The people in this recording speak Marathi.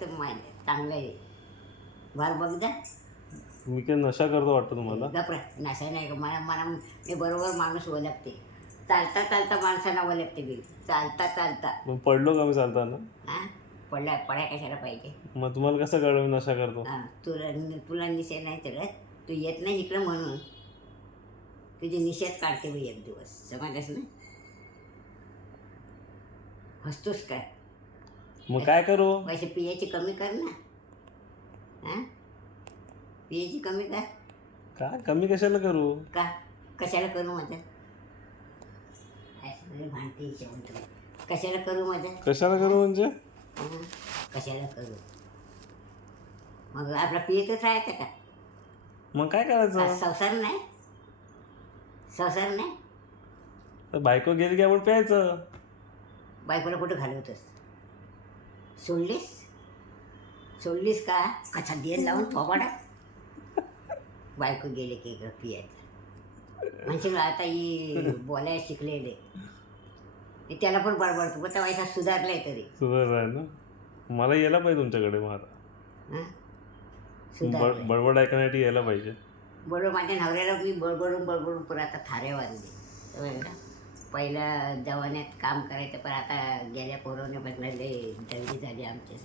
तर चांगलं आहे. बार बघ जा. मी काय नशा करतो वाटतं तुम्हाला? गप्रा नशा नाही. मला मला मी बरोबर माणूस ओळखते. चालता चालता माणसाला ओळखते मी. चालता चालता. मग पडलो का मी चालताना? हां पड्या कशाला पाहिजे? मग तुम्हाला कसं कळलं मी नशा करतो? हां तुला निषेध नाही चढत. तू येत नाही इकडं म्हणून तुझे निषेध काढते मी एक दिवस. समजलंस ना? हसतोस काय? मग काय करू? पैसे पियाची कमी कर ना. हां पियाची कमी कर. काय कमी कशाला करू? का कशाला करू माझं? भांडते शेवट. कशाला करू माझं? कशाला करू म्हणजे? हं? कशाला करू? मग आपला पियतच राहायचं का? मग काय करायचं? संसार नाही. संसार नाही. तर बायको गेली की आपण प्यायचं. बायकोला कुठं घालवतोस? सोडलीस का? कसा देण लावून थोबाडा. बायको गेले की पियायचं म्हणजे आता ही बोलायला शिकलेले त्याला पण बडबडतो. पण तेव्हा सुधारलाय तरी. सुधारलाय ना? मला यायला पाहिजे तुमच्याकडे महाराज. सुधारलाय. बडबड ऐकण्यासाठी यायला पाहिजे. बरोबर माझ्या नवऱ्याला मी बडबडून पण आता थारे वाजले. पहिला जवान्यात काम करायचं पण आता गेल्या कोरोनापासून लय जल्दी झाली आमच्या